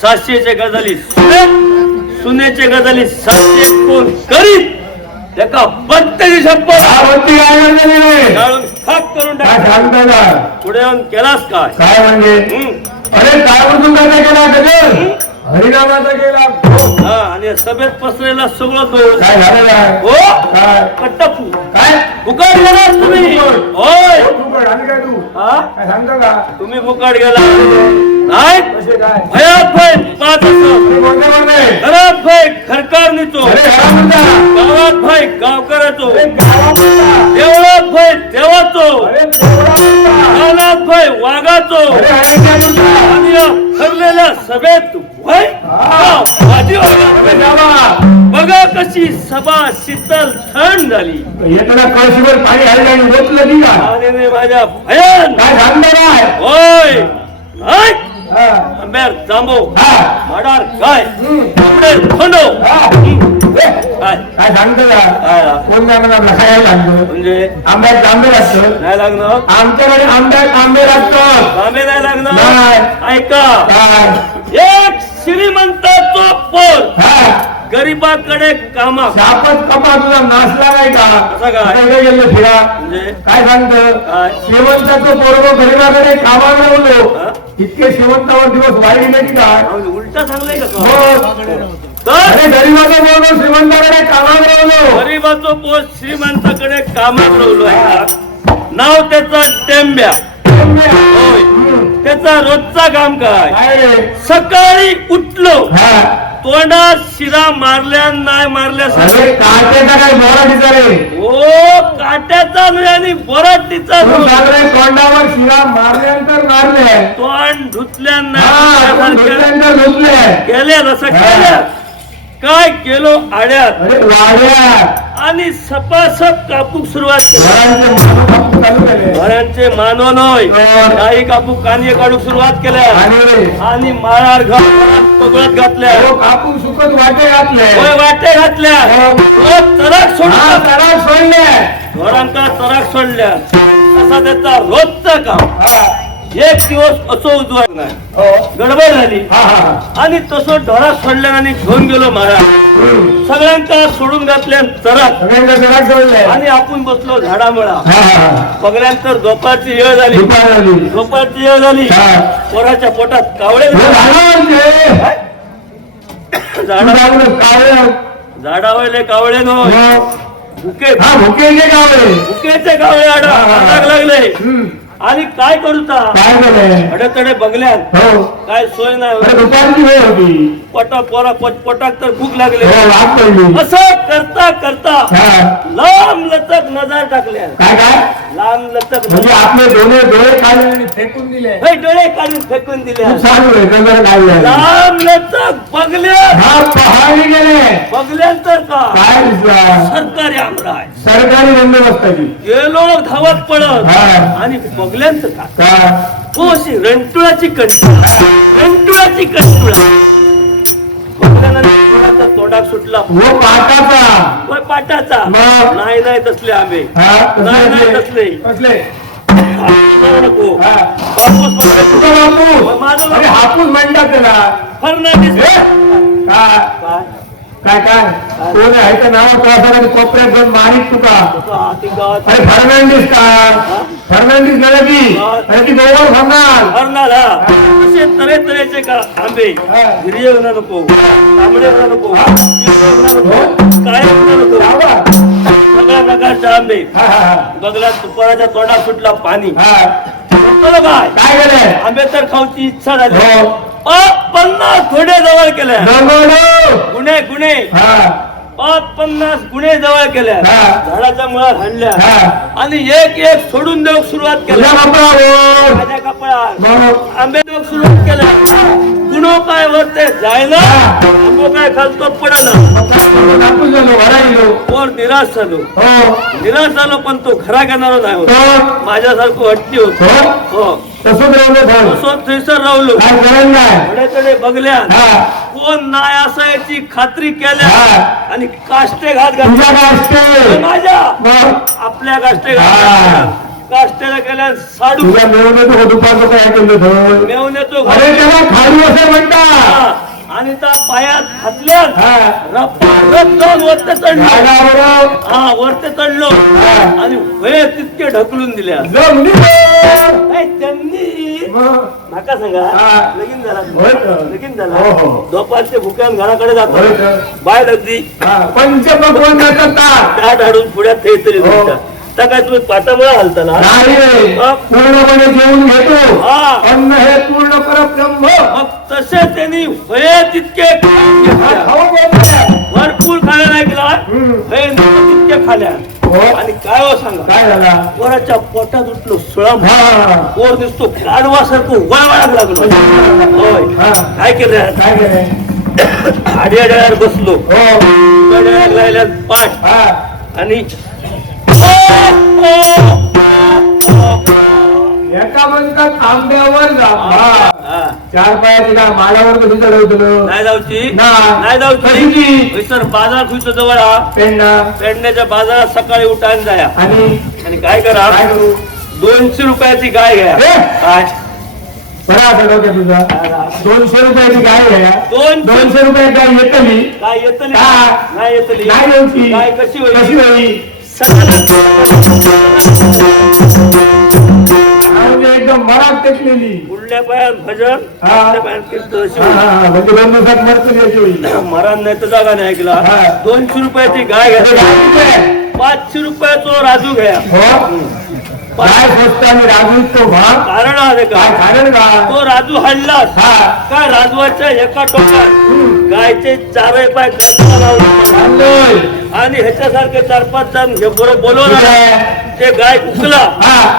सातशेचे गजाली सुनेचे गजाली सातशे कोण करीत एका बत्तेची शपथ खाक करून टाक. पुढे येऊन केलास काय? काय म्हणजे अरे काय म्हणून काय केला गजल हरिनामाचा केला आणि सभेत पसरलेला सगळं दोष काय झालं हो कट्टपू काय फुकाट गेलास तुम्ही होय आणि काय तू काय सांगतो का तुम्ही फुकाट गेला नाही भयात भय पाच घरात भय घरकार निचो गावात भय गावकऱ्याचो देवळात भय देवाचो गावात भय वाघाचो आणि या ठरलेल्या सभेत भय माझी बघा कशी सभा शीतल थंड झाली कळशीवर पाणी हल्लं आणि रोखलं की का माझ्या भयान काय सांगतो होय नाही आंब्यार जांबो माडार काय पुढे खंडो काय सांगतो का कोण लागणार खायला लागतं म्हणजे आंब्यात आंबे लागतं नाही लागणार आमच्याकडे आंब्यात आंबे लागतात आंबे नाही लागणार ऐका एक श्रीमंताचा पोर गरीबाकडे कामा शापच कपा तुझा नाचला नाही का असं काय गेलो फिरा म्हणजे काय सांगतं श्रीमंताचं पोरग गरीबाकडे कामाला लावलो इतके श्रीमंतावर दिवस वाढ गेले की काय उलटा सांगलंय का अरे गरीबाचा पोरग श्रीमंताकडे कामाला लावलो गरीबाचं पोट श्रीमंताकडे कामात लावलो नाव त्याचा टेंब्या होय त्याचा रोजचा काम काय सकाळी उठलो तोंडात शिरा मारल्या नाही मारल्या काट्याचा काय बोराटीचा रे ओ काट्याचा नाही आणि बोराटीचा तोंडावर शिरा मारल्यानंतर मारले तोंड धुतल्या नाही धुतले केल्या जसं केल्या काय केलो आड्यात वाड्यात आणि सपासप कापूक सुरुवात केली घरांचे मानव नय काही कापूक कानिये काढूक सुरुवात केल्या आणि माळार पगळत घातल्या कापूक सुकत वाटे घातले वाटे घातल्या चराक सोडल्या घरांका चराक सोडल्या असा त्याचा रोजचं काम एक दिवस असो उजवायला नाही गडबड झाली आणि तसं ढोरा सोडल्या आणि घेऊन गेलो महाराज सगळ्यांका सोडून घातल्या चराक आणि आपण बसलो झाडामुळा बघल्यानंतर झोपाची वेळ झाली झोपाची वेळ झाली पोराच्या पोटात कावळे झाडावले कावळे नो भुके भुकेचे कावळे आडाग लागले आणि काय करूचा अडकडे बघल्यात काय सोय नाही पोटाक तर भूक लागले असं करता करता लांब लचक नजर टाकल्या लांब लचक आपले डोळे काढून फेकून दिले डोळे काढून फेकून दिले लांब लचक बघल्या बघल्यानंतर का सरकारी आमराय सरकारी बंदोबस्ताची गेलो धावत पडत आणि बघल्यानंतर का हो अशी रंटुळाची कंटुळा बघल्यानंतर तोंडाक सुटला पाटाचा नाही तसले आंबे नाही तसले नको हापूस म्हणतात त्याला फर्नांडिस काय कोण आहे नाव कोपऱ्यात मारित तुका फर्नांडिस का फर्नांडिस गेला की गोवर सांगणार हरणार हा असे तऱ्हेचे का आंबे हिरवे होणार नको, तांबडे होणार नको, पिवळे होणार नको, काळे होणार नको, सगळ्या प्रकारचे आंबे. बघला तुपाराच्या तोंडात सुटला पाणी. म्हटलं काय काय केलंय आंबे तर खाऊची इच्छा झाली. 50 थोडे जवळ केल्या, गुन्हे गुन्हे 50 गुन्हे जवळ केल्या, झाडाच्या मुळात हाणल्या आणि एक एक सोडून देऊ सुरुवात केल्या. माझ्या कपाळात आंबे देऊ सुरुवात केल्या. गुन्हो काय वरते जायला, आंबो काय खालतो पडायला. कोण निराश झालो पण तो खरा घेणारा नाही होता. माझ्यासारखं हट्टी होतो. तसं थैसर राहलो. थोडे बघल्या कोण नाही असं याची खात्री केल्या आणि काष्टे घात घातल्या. माझ्या आपल्या काष्टे घात काष्टेला केल्या साडू मेवण्याचो आणि त्या पायात घातल्यात जाऊन वरते चढलो. वरते चढलो आणि वय तितके ढकलून दिल्या. त्यांनी नका सांगा लगीन झाला दुपारच्या भुक्यान घराकडे जातो. बाय लगदी ताट हाडून पुढ्यात थैतरी त्या काय तुम्ही पाटामुळे घालता ना पूर्णपणे जेवून घेतो. अन्न हे पूर्ण परब्रह्म. मग तसे त्यांनी वय तितके भरपूर खायला नाही गेला. तितके खाल्या आणि काय हो सांगा काय झाला वराच्या पोटात उठलो सुळम. वर दिसतो लाडवासारखं वळवळायला लागलो. होय काय केलं काय केलंय आड्या डळ्यावर बसलो. डळ्यात राहिल्या पाठ आणि एका म्हणतात आंब्यावर जा. 4 पायाची काय माळावर कधी चढवतो नाही जाऊची नाही जाऊची सर बाजार खुजतो जवळ हा पेंडा पेंडण्याच्या बाजारात सकाळी उठायला जाया आणि काय करा काय करू 200 रुपयाची गाय घ्या. काय बरा चढवते तुझा 200 रुपयाची गाय घ्या. 200 रुपयात गाय येतली काय येतली नाही येतली नाही येऊची गाय कशी कशी होईल होईल एकदम मरात टेकलेली उडल्या पायात भजन पायात कीर्तन अशी होईल. म्हणजे 2 दिवसात मरतली याची होईल. मरण नाही तर जागा नाही ऐकला. 200 रुपयाची गाय घ्या. 500 रुपयाचा राजू घ्या. काय स्वस्त आणि राजू तो भाग कारण आहे का कारण का तो राजू हाडलास काय राजवाच्या एका टोकात गायचे 4 पाय आणि ह्याच्यासारखे 4-5 जण हे बरोबर बोलवलं. ते गाय उकला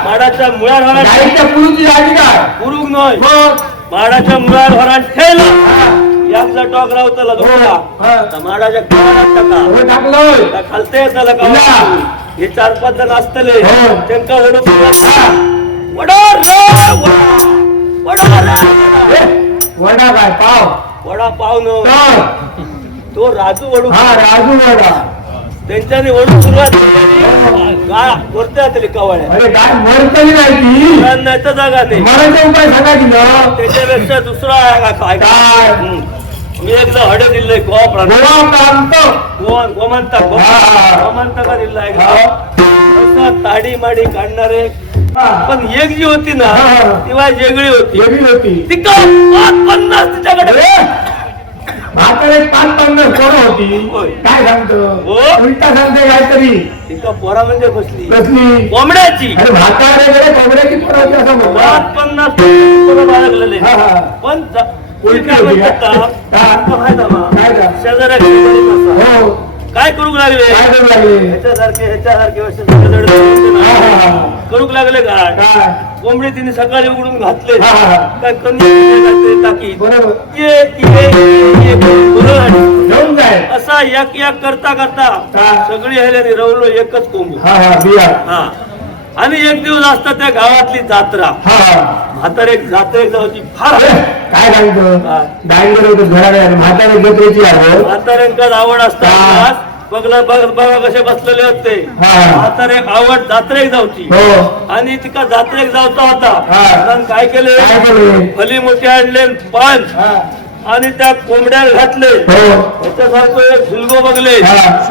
माडाच्या मुळावर पुरुग नय माडाच्या मुळावर हरण ठेवलं. एकदा टॉक राहतला दुसरा माडाच्या कानात टाका खालते त्याला का हे 4-5 जण असतले त्यांना वडा काय पाव वडा पाव न तो राजू वडू राजू वडा त्यांच्याने वडू सुरुवात गाय वरते जातली कवाळ्या. अरे काय मरतली नाही नाही तर जागा नाही. मराठा उपाय सांगा की त्याच्यापेक्षा दुसरा आहे का काय काय मी एकदा हडे दिलंय गोमंत का दिलाय ताडी माडी काढणारे पण एक जी होती ना ती वाय वेगळी होती. ती 50 तिच्याकडे म्हातारे 5-50 पोरं होती. काय सांगतो उलटा सांगते काहीतरी. तिका पोरा म्हणजे कसली कोंबड्याची. अरे म्हाताऱ्याकडे कोंबड्याची पोरं होती असं म्हणतात. 50 पोरं बाळगलेले पण काय करू लागले ह्याच्यासारखे करूक लागले काय कोंबडी तिने सकाळी उघडून घातले काय कमी टाकी असा एक करता करता सगळी ह्याने रवलो एकच कोंबडी. आणि एक दिवस असता त्या गावातली जत्रा म्हातारे जत्रेक जाऊची फार काय सांगतो म्हाताऱ्यांका आवड असतात. बघला बघा कसे बसलेले होते म्हातारे आवड जत्रेक जाऊची आणि तिका जत्रेक जाऊचा होता. काय केले भली मोठी आणले पान आणि त्या कोंबड्याला घातले. त्याच्यासारखं एक झुलगो बघले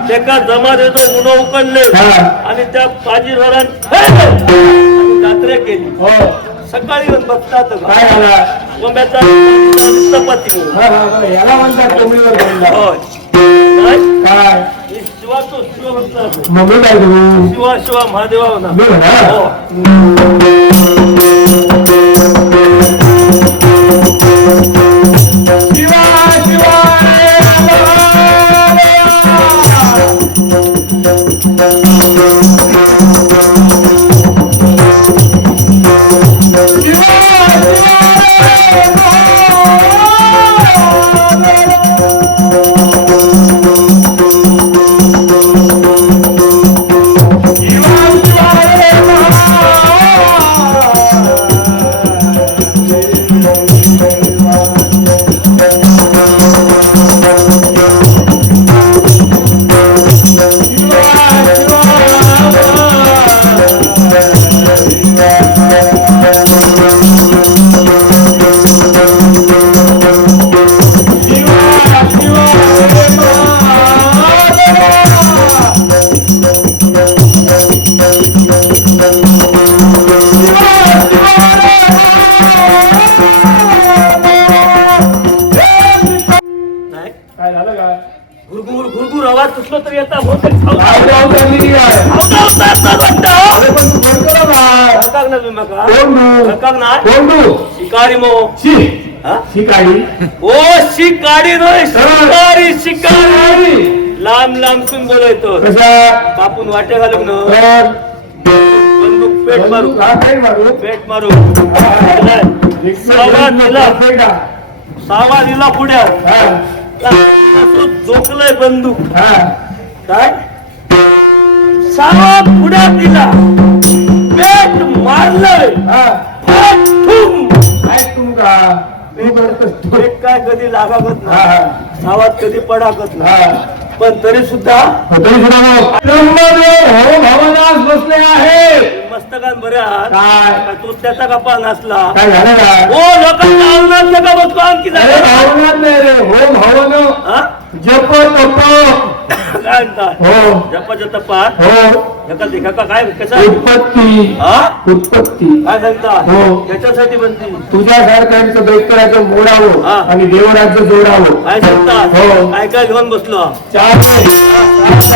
त्याका जमा देतो गुन्हा उकडले आणि त्या पाजीरवरात रात्र केली हो सकाळी येऊन बघतात काय झाला कोंब्याचा चपाती याला म्हणतात कोंबडीवर बोलला होय काय काय हे शिवा तो शिव म्हणतात मम्मी काय करू शिवा शिवा महादेवा म्हणा मी म्हणा हो शिवा शिवा नाही काय झालं काय घुरघुर घुरघुर आवाज कुठला तरी येता बहुतेक खाऊ- काय जाऊ चालली काय खाऊ- खाऊ- खाऊ- खाऊ- खाऊ- खाऊ. अरे पण तू म्हणतो ना काय हकाक ना तुम्ही मका कोण तू हकाक ना कोण तू शिकारी मो शी हा? शिकारी ओ शिकारी नव्हे शिकारी शिकारी शिकारी लांब लांब सुन बोलायतो कशा कापून वाटे घालून न तर बंदूक पेट मारू हा, पेट मारू पेट मारू हा. सावा दिला पेटा. सावा दिला पुढ्यात हा, झोकलंय बंदूक हा. काय सावा पुढ्यात दिला पेट मारलंय हा. फाट, ठुम. काय तू का तू करतोस तू. पेट काय कधी लागावत हा, नाही हा. सावात कधी पडाकत नाही हा. पण तरी सुद्धा तरी सुद्धा मग ब्रह्मदेव हो भवनास बसले आहे मस्तकान बरे आहात काय काय तो त्याचा कपा नसला काय झालं काय ओ लोकांना आवडणार का बघतो आणखी अरे झालं भावनात नाही रे हो भवन हा? जप तप काय म्हणतात हो जपाच्या तपात हो एका देखा काय कसं उत्पत्ती हा उत्पत्ती काय सांगतात हो. त्याच्यासाठी म्हणते तुझ्यासारख्यांचं दैत्यराज्य मोडावं हा. आणि देवराज्य जोडावं काय सांगतात हो. काय काय घेऊन बसलो चार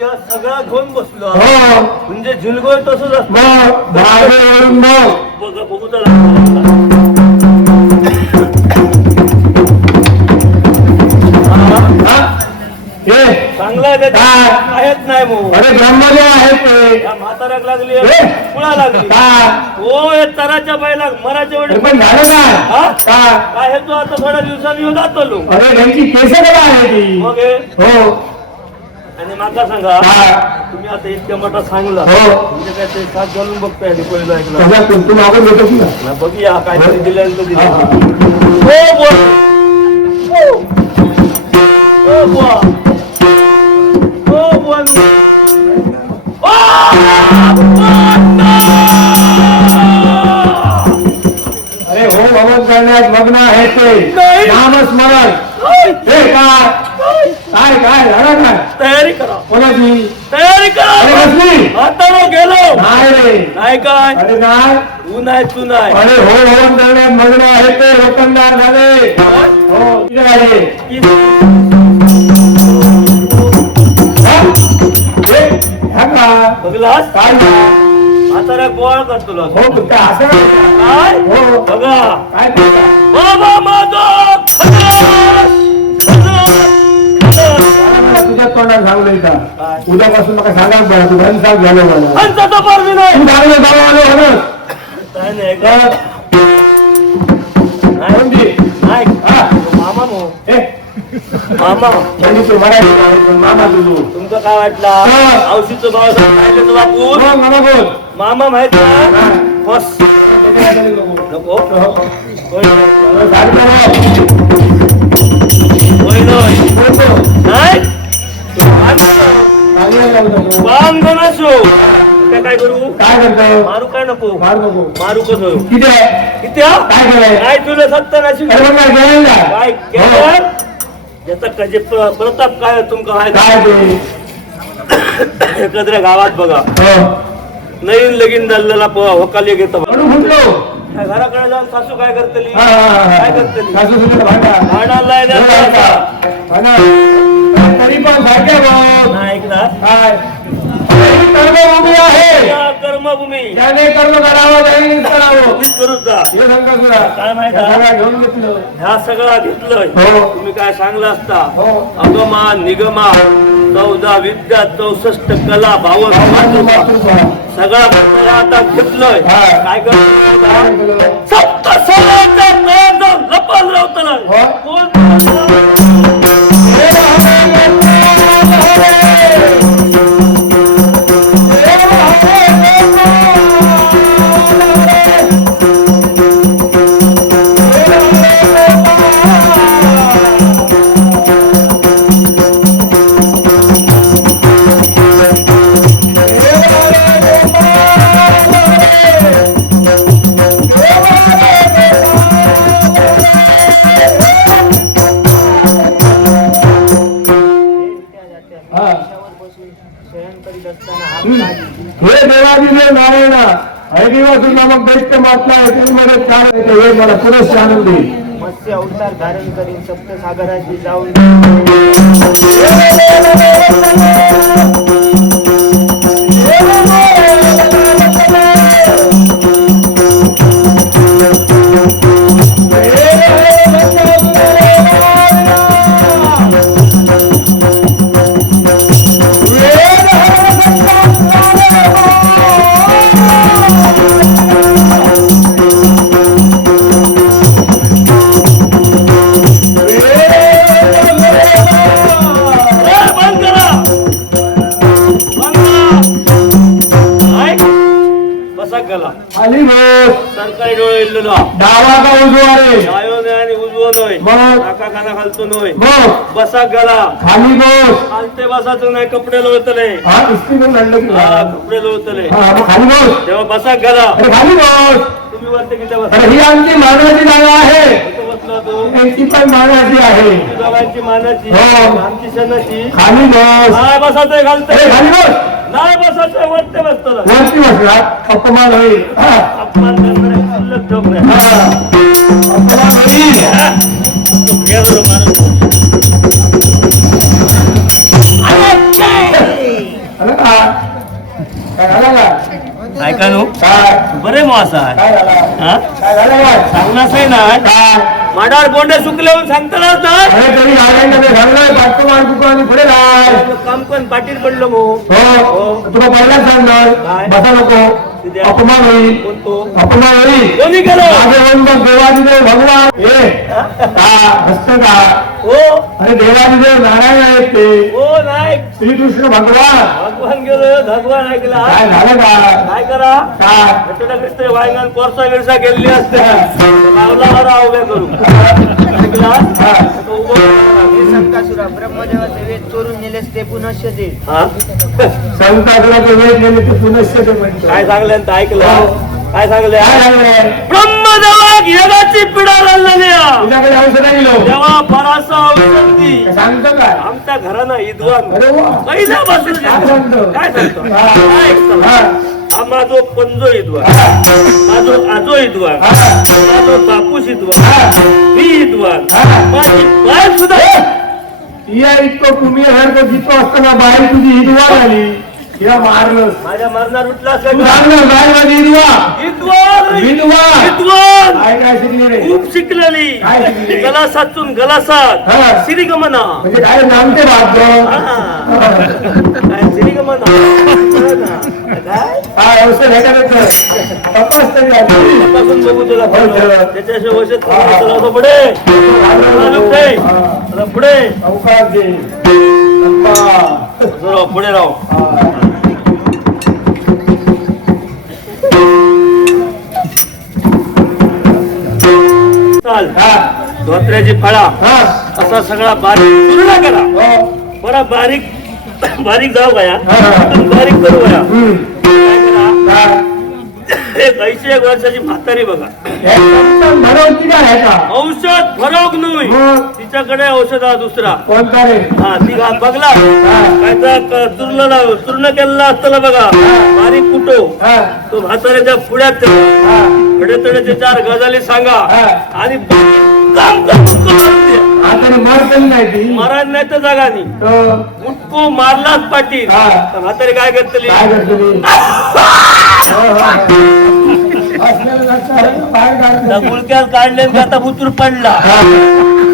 या सगळं घेऊन बसलो हो म्हणजे झुलगोय तसंच असतं मग बाहेरून मग बघ बघू तर लागतो. हा? हे चांगला आहे त्याच्यात. काय? आहेत नाही मग अरे ब्रह्मदेव आहे ते या म्हाताऱ्याक लागली ए? पुळा लागली काय हो हे तराच्या बाईला मराच्या अरे वेळी पण झालं काय हा? काय काय हे तू आता थोड्या दिवसांनी येऊन जातो लोक अरे त्यांची केस काय आहे ती मग हे हो आणि माका सांगा काय तुम्ही आता इतक्या मोठा सांगला हो. म्हणजे काय ते सात घालून बघताय पहिलं ऐकलं तुझ्या तू मागून देतोस ना ना बघूया काहीतरी दिल्यानंतर हा, हा. दिलं हो बोल हो बुवा हो बुवा ओ अरे हो भवन करण्यात मग्न आहे ते नाही. नामस्मरण हे काय काय झालं काय तयारी करा कोणाची तयारी अरे करा कसली आता गेलो नाही रे काय काय अरे नाही तू नाही तू नाही अरे हो भवन करण्यात मग्न आहे ते वतनदार झाले हो ठीक आहे हा? हे, ह्या का बघलास काय झालं? म्हातारा गोळ करतो तुला हो कुठं असं काय हो बघा काय करता? बाबा माझा मला तुझ्या तोंडात सांगलं का काय? उद्यापासून मला सांगाच बघा तू घनसाप झालं मला अंतचा पारवी नाही तू चांगलं जाऊ आलो म्हणून काय नाही का? नाही कोणती? नाही हा? मामा मो ए, मामा म्हणजे तू मराठी आहे, पण मामा तुझू तुमचं काय वाटला हा. औषधचं भाव सांगितलं बापू हो, मामा बोल मामा माहित ना हा. बस त्याच्या हाताने नको. नको हो. होय नाही. झाड करा. होय नाही. बोलतो. नाही चांगली आहे का बोलतो? बाम गणासो त्या काय करू काय करतो मारू काय नको मार नको मारू कसं किती आहे किती हा? काय करायचं काय तुला सत्तर अशी अरे मग काय जेवायला जा. काय हो. केलं याचा कधी प्रताप काय तुमका माहिती काय ते एकत्र गावात बघा हो नवीन लगीन झालेला होकाली घेतो म्हणून म्हटलो घराकडे जाऊन सासू काय करतली हा, हा, हा. काय करतली सासू सुद्धा भांडा भांडायला भांडा. तरी पण सारख्या भाऊ नाही ऐकला काय तरी कर्मभूमी आहे या कर्मभूमी त्याने कर्म करावं त्याने करावं तुम्हीच करूच जा हे सांगा तुला काय माहिती या सगळ्या घेऊन घेतलं ह्या सगळा घेतलंय हो. तुम्ही काय सांगला असता हो. अगमा निगमा 14 विद्या 64 कला 52 मातृका. सगळा घटना आता घेतलंय हा. काय करतो काय केलं? सप्त सोळाचा तयार जाऊन लपल रावतला हो. कोण हे देवादिदेव नारायण हरिवासून नामक दैत्य महात्मा आहे मध्ये छान आहे हे मला पुनश्च आनंद देईल मत्स्य अवतार धारण करीन सप्तसागराची जाऊन बंद करा ऐक बसा गेला खाली बस सरकारी डोळे इल्लेला डावा का उजवा रे डायो नाही आणि उजवो नोय मग? नाका काना घालतो नोय बस बसा गेला खाली बस आलते बसाचं नाही कपडे लोळतले हा इस्त्री करून आणलं की हा नाही? कपडे लोळतले हा मग खाली बस तेव्हा बसा गेला अरे खाली बस तुम्ही वरती किती बसा अरे ही आमची मानाची जागा आहे कुठं बसला तू त्यांची पण मानाची आहे दोघांची मानाची हो. आमची सणाची खाली बस नाही बसायचंय अरे घालतंय खाली बस नाही बसायचंय वरती बसतो वरती बसला अपमान होईल हा. अपमान करणारे शिल्लक ठोक नाही हा. अपमान होईल आलं का काय झालं का ऐका नो काय बरे मग असं आहे काय झालं हा? काय झालं काय सांगणार नाही ना काय माडाळ बोंडे सुकले होऊन सांगता नाही अरे तरी गाड्यांकडे घाललोय पाठतो मान दुकान पुढे राय काम पण पाटील पडलो मग हो तुला पहिलाच काय? सांगणार बसा नको तिथे अपमान होईल कोणतो अपमान होईल कोणी केलं माझे वंदन देवादिदेव भगवान हे का हस्त का हो अरे देवादिदेव नारायण आहेत ते हो नाही श्रीकृष्ण भगवान भगवान गेलो भगवान ऐकला काय झालं का काय करा काय भेटला भेटते वायंगण कोरसा गिरसा गेलेली असते लावला मारा उभ्या करू ऐकला हा. तो उभं करा. हे संकासुरा ब्रह्मदेवाचे वेद चोरून नेलेस ते पुनश्च दे हा? संताकडे वेळ गेले ते पुनश्च ते म्हणतो काय सांगलं तर ऐकलं काय सांगले काय झालंय ब्रह्मदेवाक यगाची पिढा लागलेली तुझ्याकडे औषध नाही लो तेव्हा परासा औषधी सांगतो काय आमच्या घरानं इद्वान अरे वा पहिल्यापासून काय सांगतो काय सांगतो हा. काय ऐकतो? हा. हा माझो पंजो इद्वान हा. माझो आजो इद्वान हा. माझो बापूस इद्वान हा. मी इद्वान हा. माझी बाय सुद्धा या इतकं तुम्ही सारखं जितो असताना बाहेर तुझी हिरवा झाली तिला मारलं माझ्या मरणार उठला तू सांगलं बाहेर माझी हिरवा इद्वान विधवा. इद्वान काय काय शिकली रे खूप शिकलेली काय शिकली? गलासातून गलासात हा. सिरिगमना म्हणजे काय नामते भाग काय सिरिगमना काय काय औषध आहे का त्याचं? तपास तरी आधी. तपासून बघू तुला हो, ठेवा. त्याच्याशिवाय औषध खाऊ तुला असं पुढे हा. पुढे अवकाश दे. तपास. असं राव, पुढे राव हा. चाल हा. धोत्र्याची फळा हा. असा सगळा बारीक पूर्ण करा हो. बरा बारीक बारीक जाऊ गया हा. बारीक करू गया हम्म. काय करा हा. एक 81 वर्षाची म्हातारी बघा, भरवती का आहे का? औषध फरक नाही, मग तिच्याकडे औषध हा दुसरा. कोणता रे? हा ती बघला कायचा चूर्ण केलेला असताना बघा, बारीक कुटो हा, तो म्हाताऱ्याच्या पुढ्यात हा, फडेतड्याचे 4 गजाली सांगा हा. आणि काम करून द्या. आता मारतली नाही ती. मरण नाही तर जागा नाही, तो मुटको मारलाच पाटील. हा. तर म्हातारी काय करतली? काय करतली? असलेलं लक्षात बाहेर काढते. त्या मुलक्यात काढले आणि आता बुतूर पडला. हा.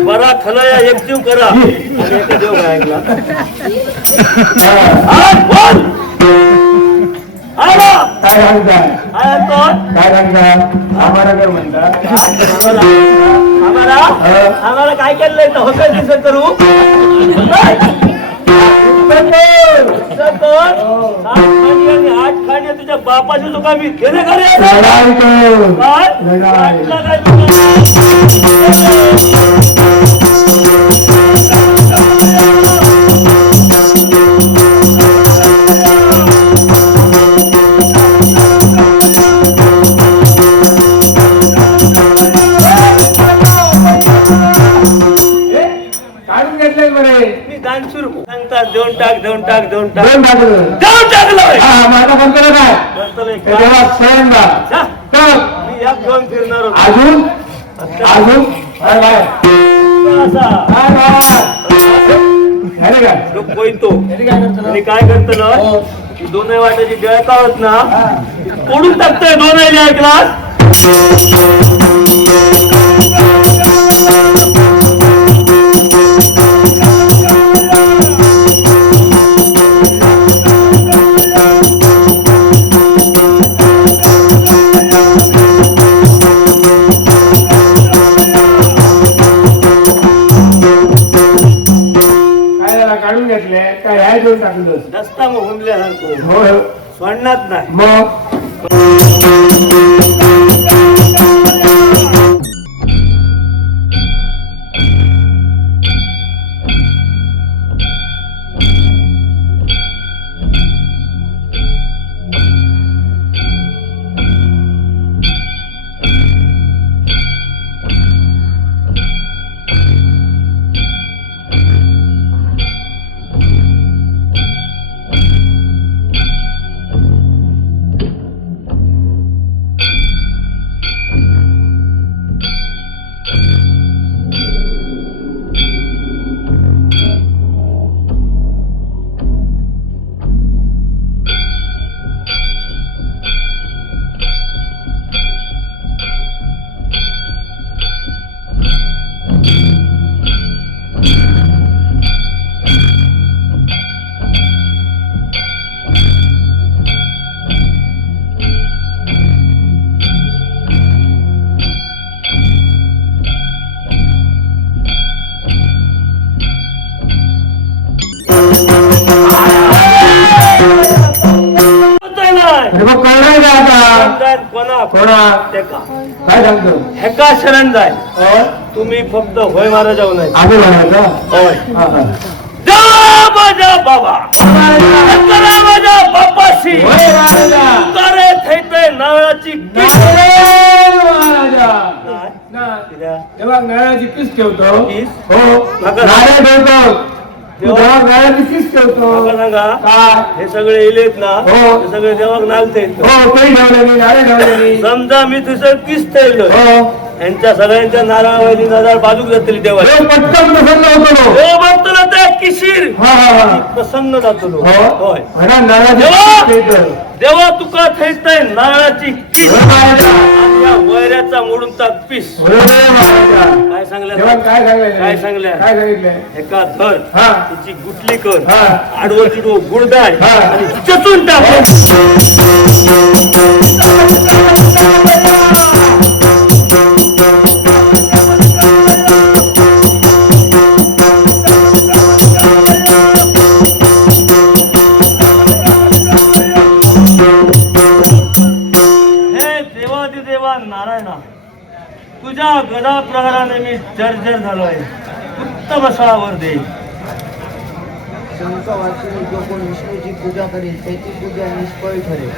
बरा खलया एकजीव करा. आणि एका देव काय ऐकला? हा. हात बोल! आला! काय सांगताय? आया कोण? काय सांगता? आम्हाला काय म्हणता? आम्हाला आम्हाला काय केलंय तर होतं दिसत करू नाही. असं कर. 7 खांडी आणि 8 खांडी तुझ्या बापाची चुका मी घेणे घरी आलो. लढाई कर. काय? लढाई. वाटलं काय तुला? काढून घेतले बरे. मी दानशूर सांगतात देऊन टाक देऊन टाक देऊन टाक दोन टाकलं. देऊन टाकलं. हा, माझा म्हणतो काय? बसतोय ते का? तेव्हा सैनदा. छा, तर मी यात घेऊन फिरणार होतो. अजून अजून काय बाय? असा काय बाय? अरे काय? तो कोयतो अरे काय करतो? आणि काय करतो ना, हो. ती दोन्ही वाटाची जळका होत ना, हा. तोडून टाकतोय दोन्ही ऐकलास. काय झालं? काढून घेतले काय? ह्या देऊन टाकलं. दस्ता मग हुमल्यासारखं हो हो. सोडणार नाही. मग होतंय नाही. अरे मग कळणार का आता? समजायत कोणा कोणा? ते का काय सांगतो? हेका शरण जाय. हो? तुम्ही फक्त होय मारा जाऊ नये. आधी म्हणायचा? होय हा, हा. जा माझ्या बाबा, करा माझ्या बापाशी होय महाराजा. करे थैते नारळाची किस. नारायण महाराजा. नाही. नाही. तिला तेव्हा नारळाची पीस ठेवतो. पीस? हो. नका. नारळ ठेवतो. तू तेव्हा नारळाची पीस ठेवतो. मला सांगा, काय? हे सगळे इलेत ना, हो. हे सगळे देवाक नालते. हो, काही ठेवलेली, नारळ ठेवलेली. समजा मी तुझं किस ठेवलं, हो. यांच्या सगळ्यांच्या नारळावरती नजर बाजूक जातली देवा. हे पटकन प्रसन्न होतो. देव म्हणतो त्या किशीर हा, हा, हा. प्रसन्न जातो. हो. होय म्हणा नारळाची देवा! पीस ठेवतो. देवा तुका थैतय नारळाची किस होय महाराजा. आणि या वैऱ्याचा मोडून टाक पीस. होय महाराजा. काय सांगलं? तेव्हा काय सांगितलं? काय सांगलं? काय सांगितलं? एका धर हा. तिची गुटली कर, हा. आडवं तिडवं गुडदाय हा. आणि चचून टाक. हे देवा नारायणा, तुझ्या गदा प्रहाराने मी जर्जर झालोय. उत्तम असा वर दे. शंका वाचून जो कोण विष्णूची पूजा करेल त्याची पूजा निष्फळ ठरेल.